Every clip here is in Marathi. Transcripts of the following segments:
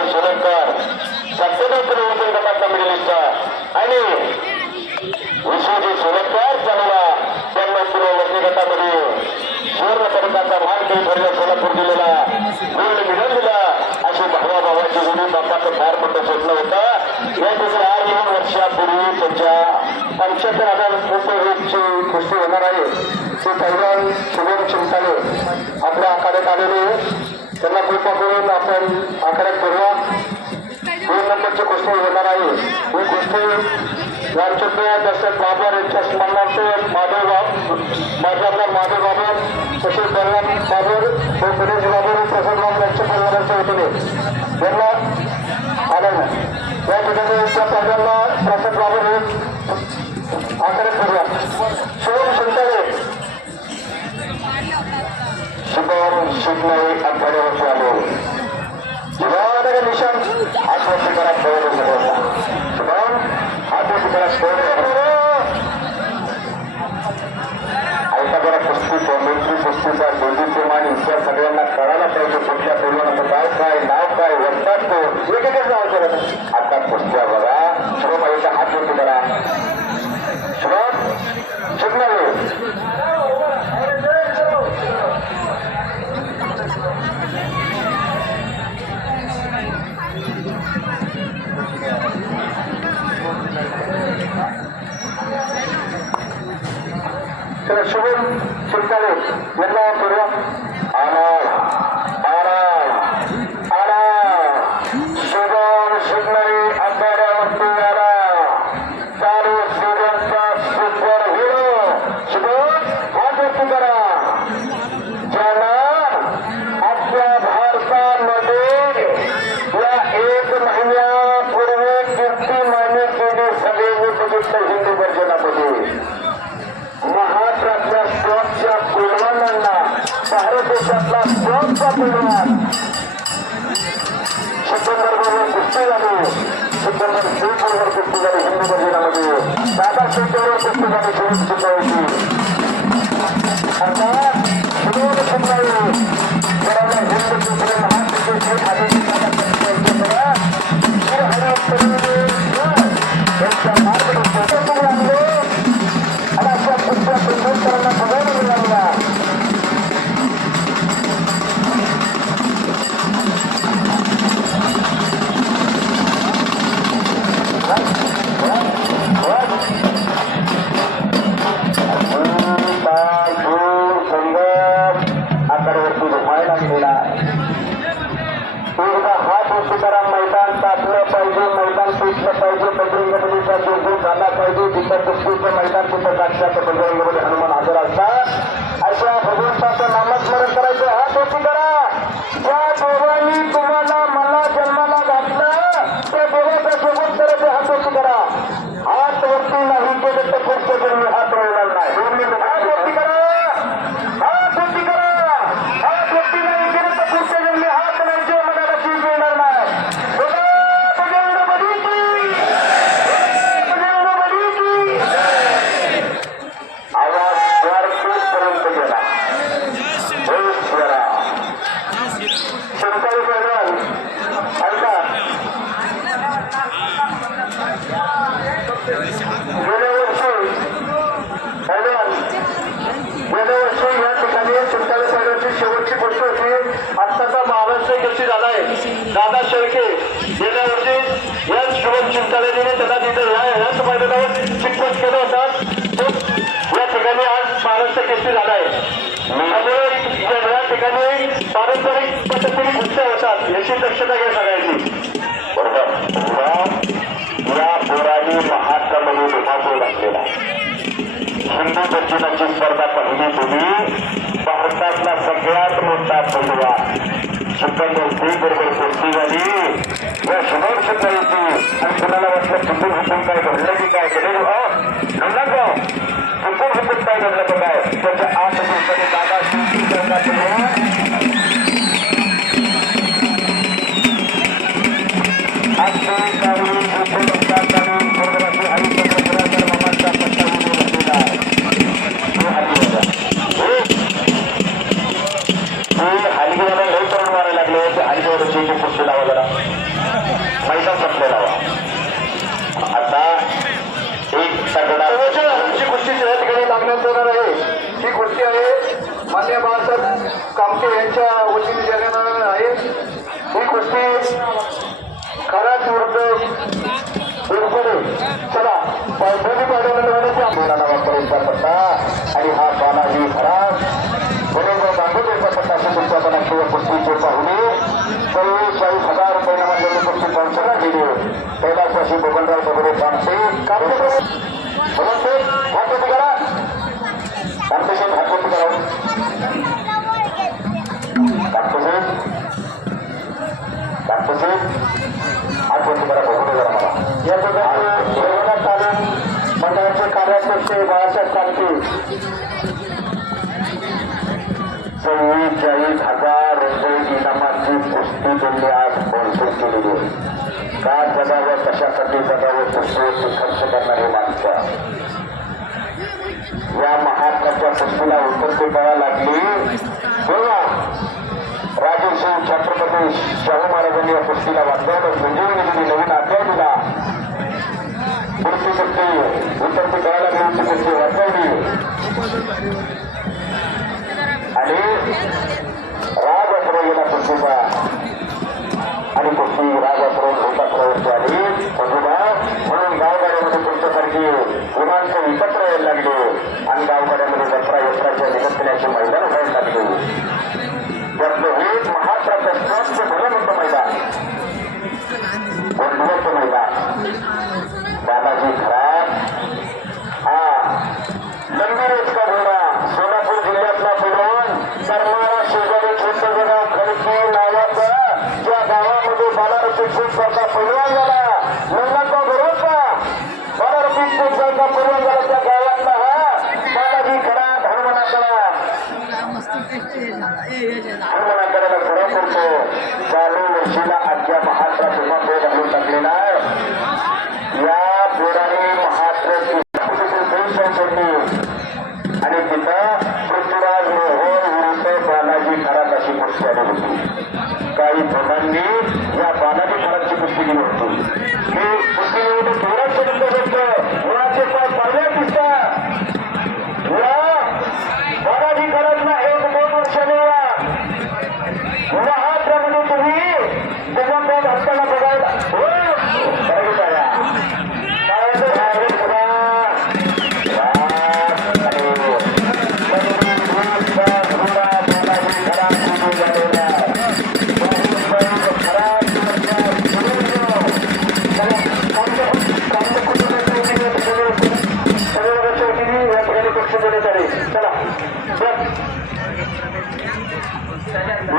विश्वजित सोलंकर सत्तेनंतर वजन गटातला मेडलिस्ट आणि विश्वजित सोलंकर चांगला 50 किलो वजनी गटामध्ये सुवर्ण पदकाचा मान ठरला सोलापूर जिल्ह्याला गोल्ड मेडल दिला अशी भावाभावाची जोडी बापाचं फार मोठं स्वप्न होतं. या ठिकाणी 8 वर्षापूर्वी त्यांच्या 75,000 रुपये कुस्ती होणार आहे. ते पैलवान शुभम चिंताले आपल्या आखाड्यात आलेले त्यांना कृपा करून आपण आखाड्यात करूया. 2 नंबरची कुस्ती होणार आहे. ही कुस्ती रामचंद्र दशरथ बाबर यांच्या स्मरणार्थ माधव बाबर तसेच बलराम बाबर व गणेश बाबर प्रसाद बाबर यांच्या परिवाराचे होते यांना आलं नाही. या ठिकाणी त्या पैलवानला प्रसाद बाबर हे आखाड्यात करूया. शुभम चिंताले शुभम शिकणारे आखाड्यावरती आले निशान 8 वर्षी करा शुभम 8 वर्षी करा ऐका जरा कुस्ती कोंबडीची कुस्तीचा दोन्हीचे मान इतर सगळ्यांना कळायला पाहिजे. कुठल्या पैलवानाचं काय नाव काय वरतात तो एकच नाव करत आता कुस्त्या बघा. शुभम ऐका 8 वर्षी करा शुभम शिकणारे शुभम चिंताले यांना करूया. शुभम शिकणारे आखाड्यावरती आला. चालू सीझनचा सुपर हिरो शुभम 8 वर्षी करा. ज्याला आपल्या भारतामध्ये या 1 महिन्यापूर्वी कीर्तिमानी केली सगळ्यांनी बघितलं हिंदू गर्जनामध्ये. महाराष्ट्रातल्या स्टॉकच्या पैलवानांना भारत देशातला स्टॉकचा पैलवान सिकंदरबरोबर कुस्ती झाली. सिकंदर शेखबरोबर कुस्ती झाली हिंदू गर्जनामध्ये. दादा शेखबरोबर कुस्ती झाली सुरेश चिंताळीची. आता सुरेश चिंताळी बरोबर हिंद दुसरे महाराष्ट्राचे आदित्य यांच्या मार्गदर्शनातून लागले आणि अशा कुस्त्या प्रदर्शनाला बघायला मिळाल्या. आखाड्यावरती घुमायला गेला. एकदा हात उशिकारा मैदान टाकलं पाहिजे. मैदान पेटलं पाहिजे. बजरंगबलीचा जो झाला पाहिजे. जिथं कुस्तीचं मैदान तिथं साक्षात बजरंगबली हनुमान हजर असतात. अशा भगवंताचं नामस्मरण करायचं. हात उशिकारा. ज्या देवानी तुम्हाला मला जन्माला घातलं त्या देवाचा सोबत करायचे. हात उशिकारा. हात वरती नाही केलं तर पुढच्या जन्मी हात मिळणार नाही. हात वरती करा. हात वरती करा. हात वरती नाही केलं तर पुढच्या जन्मी हात नाही मनाला चीज मिळणार नाही. आवाज द्वारकेपर्यंत गेला. चिंताळी पैलवान ऐका. गेल्या वर्षी या ठिकाणी चिंताळी पैलवानची शेवटची गोष्ट होती. आत्ताचा महाराष्ट्र कशी झालाय दादा शेळके गेल्या वर्षी याच शुभम चिंताळेने त्यांना तिथं याच मैदानावर चिटपट केलं होतं. या ठिकाणी आज महाराष्ट्र केसरी झालाय. त्यामुळे या ठिकाणी पारंपरिक पद्धतीने कुस्त्या होतात याची दक्षता घ्या सगळ्यांची. बरोबर या पोरांनी महाराष्ट्रामध्ये धुमाकूळ घातलेला. हिंदू गर्जनाची स्पर्धा पहिली तुम्ही भारतातला सगळ्यात मोठा पैलवान सिकंदर बरोबर कुस्ती झाली. या शुभम चिंताळीची आणि कुणाला वाटलं चुकून हुकून काय घडलं की काय नंदनगाव चुकून हुकून काय घडलं तर काय त्याच्या 8 दिवसांनी दादा शिंदे हलगीवाला लय करून मारायला लागले. हलगीवर कुस्ती लावा जरा. आमटे यांच्या वतीने देण्यात आहे. ही कुस्ती खराच विरुद्ध चला दोन्ही पाड्याला वापरायचा पट्टा आणि हा बालाजी खराच बरोबर बांधूचा पट्टा तुमच्या किंवा कुस्तीचे पाहुणे 44,000 रुपये नावाजलेली कुस्ती स्पॉन्सरला गेली. कैलासवासी बबनराव बगरे कामते हातवती करा कामतेशेठ हातवती करा कामतेशेठ हातवती करा बघू जरा मला या ठिकाणी तालीम मंडळाचे कार्याध्यक्ष बाळासाहेब कामते 44,000 रुपये इनामाची कुस्ती त्यांनी आज स्पॉन्सर केलेली आहे. का जगावं कशासाठी जगावं कुस्ती खर्च करणारी माणसं या महाराष्ट्राच्या कुस्तीला उपस्थित करायला लागली तेव्हा राजर्षी छत्रपती शाहू महाराजांनी या कुस्तीला वाचवलं संजीवनी दिली नवीन अध्याय दिला. कुस्ती उपस्थित करायला लागली कुस्ती वाचवली आणि राज असरो गेला कुस्तीचा आणि कुस्ती राज असरो होता प्रवृत्ती आली संजूबा म्हणून गावगाड्यामध्ये तुमच्यासारखी गुणांचं एकत्र यायला लागले आणि गावगाड्यामध्ये जत्रा यत्राच्या निगतण्याचे मैदान व्हायला लागले. त्यातलं एक महाराष्ट्राचं स्वच्छ भलं मोठं मैदान गोंधळाचं मैदान बालाजी खराब हा लंबीरेच का घोडा सोलापूर जिल्ह्यातला पैलवान करणारा शेजारी छोटं जगाव खडकी नावाचा ज्या गावामध्ये बालारपी खूपचा पैलवान झाला नंदनगाव बरोबरचा बालारपी खूपचा पैलवान झाला त्या गावातला हा बालाजी खराब हनुमानाकडा खरा करतो. चालू वर्षीला आजच्या महाराष्ट्रात पुन्हा बोध घालून टाकलेला आहे. या बोर्डाने महाराष्ट्राची आणि तिथं पृथ्वीराज मोहोळ विरुद्ध बालाजी खराब अशी कुस्ती आली होती. काही प्रधांनी या बालाजी खराबची कुस्ती केली होती. ही कुस्ती जोरात पर्यंत होतं मुळाचे पाय पाहिल्या दिसतात. या बालाजी खराबला 1-2 वर्षाने महाराष्ट्रामध्ये तुम्ही जगन्नाथ असताना बघायला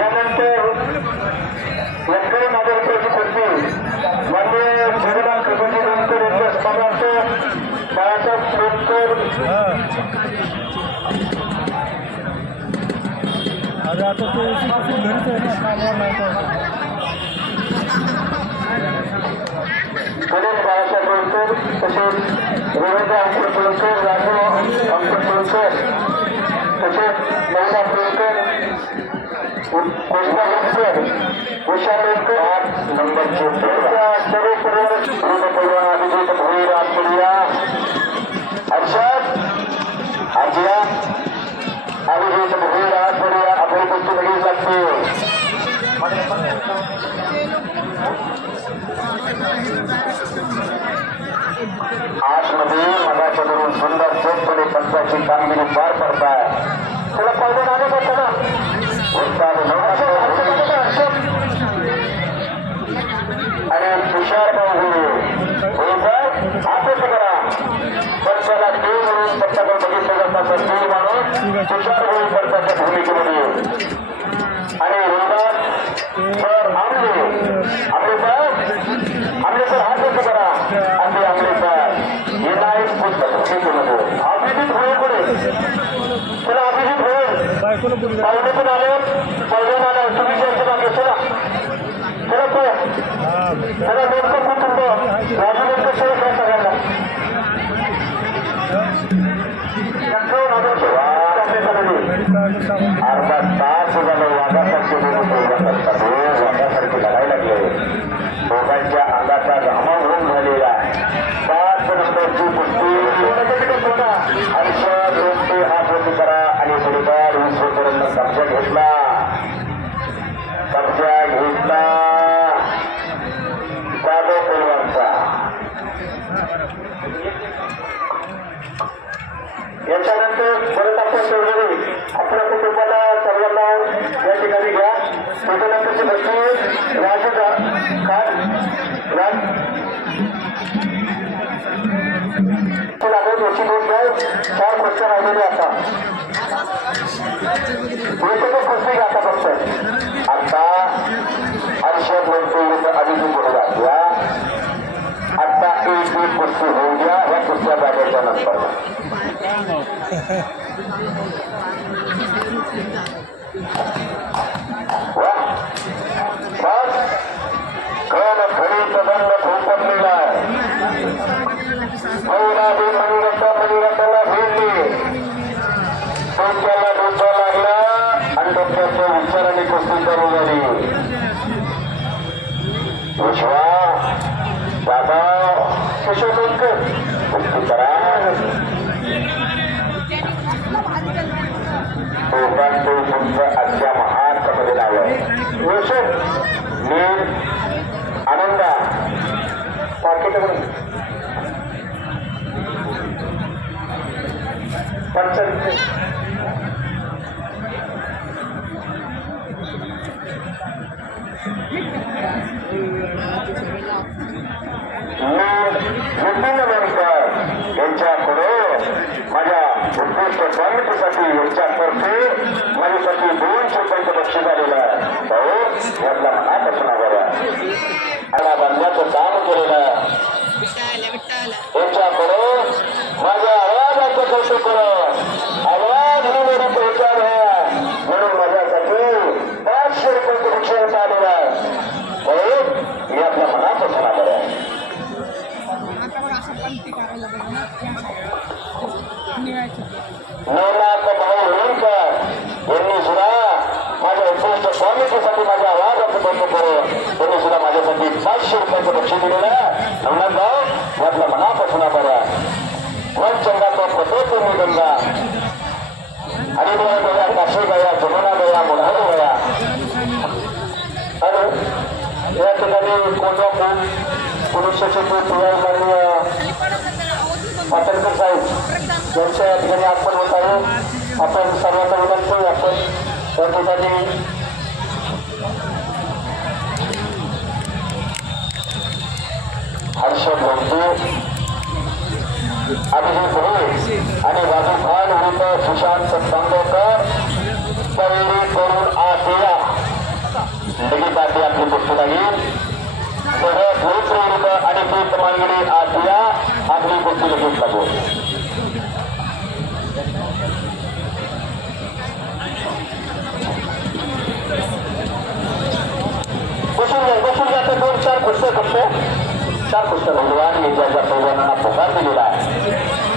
यानंतर लष्करी नागरिकाची कुस्ती म्हणजे श्रीराम कृष्णजी लोणकर यांच्या स्मरणार्थ बाळासाहेब लोणकर पुढील बाळासाहेब लोणकर तसेच रवींद्र अंकुश लोणकर राजू अंकुश लोणकर तसेच महिला लोणकर कृष्णा लोणकर उषा लोणकर 8 नंबरचे सर्व परिवार परिवार अभिजित भोईर आजपुरिया हर्षद आजिया अभिजित भोईर आजपुरिया आपली कुस्ती लगेच लागते. आतमध्ये मगाच्या धरून सुंदर चोखपणे पंचाची कामगिरी पार पडताय. तुला पाहिजे आले का ना आणि तुषार भाऊ करा पंचाला देव म्हणून पंचाकडे बघितलं जातात देव माणूस तुषार भाऊ पंचाच्या भूमिकेमध्ये आणि सर आमले सर हात व्यक्त करा असे आमले सर हे नाही पुस्तक भूमिकेमध्ये अभिजित होईल पुढे चला अभिजित होईल पाहुणे पण आले पैलवान आले तुम्ही त्यांच्या मागे चला चला चला लोणकर कुटुंब राजू लोणकर शेख आहे सगळ्यांना अर्धा तास झालं वाघासारखे लढाई लागले. दोघांच्या अंगाचा घामा होऊन झालेला आहे. 5 नंबरची कुस्ती हर्षद लोणकर हात वरती करा आणि थोडीफार 20 कबजा घेतला. 4 कुस्त्या राहिलेली आता एकच कुस्ती आता फक्त आता हर्षद लोकप्रिय अधिक पुढे घातल्या आता एक कुस्ती होऊ द्या या कुस्त्या जागेच्या नंतर कण खडीच दंड झोपटलेला आहे मंगताला भिडली डोक्याला डोका लागला आणि डोक्याच्या विचाराने कुस्ती करू झाली विश्वा दादा किशोर कुस्ती करा दोघांचे तुमचं आजच्या महाराष्ट्रामध्ये नाव आहे योशेफ नील आनंदा पाकिट यांच्याकडे माझ्या उत्कृष्ट स्वामित्वासाठी यांच्यातर्फे माझ्यासाठी 200 रुपयांचं बक्षीस आलेलं आहे भाऊ यातला मनापासून आभार आहे बांधण्याचं काम केलेलं यांच्याकडे माझ्या आवाजाचं कौतुक करून आवाज निवडीचा विचार आहे म्हणून माझ्यासाठी 500 रुपयांचं बक्षीस आलेलं आहे भाऊ मी आपल्या मनापासून आभार आहे नवनाथ भाऊ होळकर यांनी सुद्धा माझ्या उत्कृष्ट स्वामित्वासाठी माझ्या आवाजाचं कौतुक करून त्यांनी सुद्धा माझ्यासाठी 500 रुपयाचं बक्षीस दिलेलं आहे नवनाथ भाऊ यातल्या मनापासून आभार आहे मन चंद्राचा प्रत्येक मी गंगा हरिद्वार गया काशी गया जमुना गया मुलारी गया आणि या ठिकाणी कोणत्या पुरुषाचे माननीय पाटणकर साहेब यांच्या या ठिकाणी आपण होत आहे आपण सर्वांना विनंती आपण त्या ठिकाणी हर्षद लोणचे अभिजित भोळे आणि राजू खान विरुद्ध सुशांत सांगोकर तयारी करून आशिया लगेच आधी आपली कुस्ती लागेल विरुद्ध आणि प्रीत मानगडी आशिया आपली कुस्ती लगेच लागू बसून जाते 2-4 कुस्त्या फक्त 4 कुस्त्या भगवान यांच्या पैलवानांना पुकार दिलेला आहे